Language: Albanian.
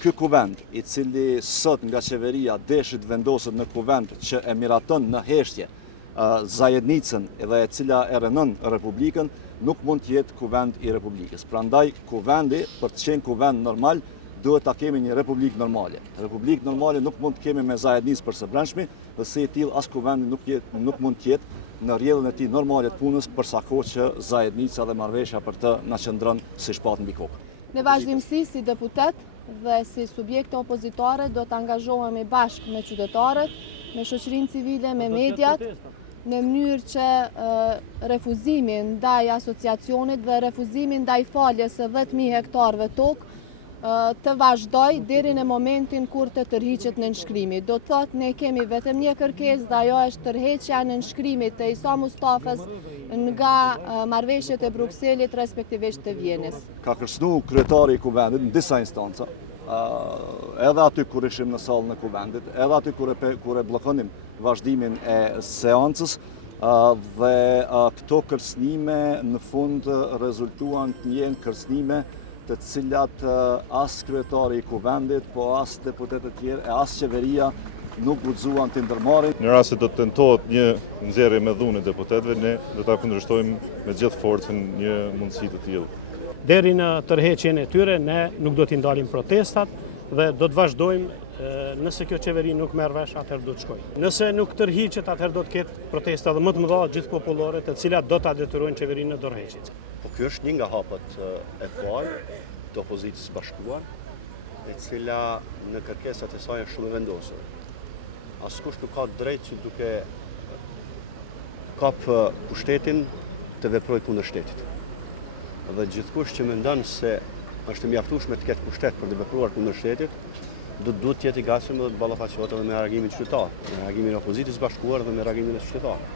ky kuvend, i cili sot nga qeveria deshit vendoset në kuvend që e miraton në heshtje Zajednicën edhe e cila e rënon Republikën, nuk mund të jetë kuvend i Republikës. Prandaj kuvendi, për të qenë kuvend normal, duhet ta kemi një republikë normale. Republikë normale nuk mund të kemi me Zajednicë për së brendshmi, dhe si e tillë as kuvendi nuk mund të jetë në rrjedhën e tij normale të punës për sa kohë që Zajednica dhe marrëveshja për të na qëndron si shpatë mbi kokë. Në vazhdimsi si deputet dhe si subjekte opozitare do të angazhohemi bashkë me qytetarët, me shoqërinë civile, me mediat, në mënyrë që refuzimin ndaj asociacionit dhe refuzimin ndaj faljes së 10.000 hektarëve tokë të vazhdoj deri në momentin kur të tërhiqet në nënshkrimi. Do të thotë ne kemi vetëm një kërkesë dhe ajo është tërheqja në nënshkrimit të Isa Mustafës nga marrëveshjet e Brukselit respektivisht të Vjenës. Ka kërcënuar kryetari i kuvendit në disa instanca, edhe aty kur ishim në sallën e kuvendit, edhe aty kur e bllokonim vazhdimin e seancës, dhe këto kërcënime në fund rezultuan të jenë kërcënime të cilat as kryetari i kuvendit, po as deputetët tjerë, e as qeveria nuk guxuan të ndërmarrin. Në rast se do të tentohet një nxjerrje me dhunë deputetëve, ne do ta kundërshtojmë me gjithë forcën një mundësi të tillë. Deri në tërheqjen e tyre ne nuk do t'i ndalim protestat dhe do të vazhdojmë. Nëse kjo qeveri nuk merr vesh, atëherë do të shkojë. Nëse nuk tërhiqet, atëherë do të ketë protesta dhe më të mëdha gjithë popullore, të cilat do ta detyrojnë qeverinë në dorëheqje. Po ky është një nga hapet e parë të opozitës bashkuar, e cila në kërkesat e saj është shumë e vendosur. Askush nuk ka drejt që duke kap pushtetin të veprojë kundër shtetit. Dhe gjithkush që mendon se është e mjaftueshme të ketë pushtet për të vepruar kundër shtetit, duhet të jetë i gatshëm dhe të ballafaqohet edhe me reagimin qytetar, me reagimin e opozitës bashkuar dhe me reagimin e qytetarëve.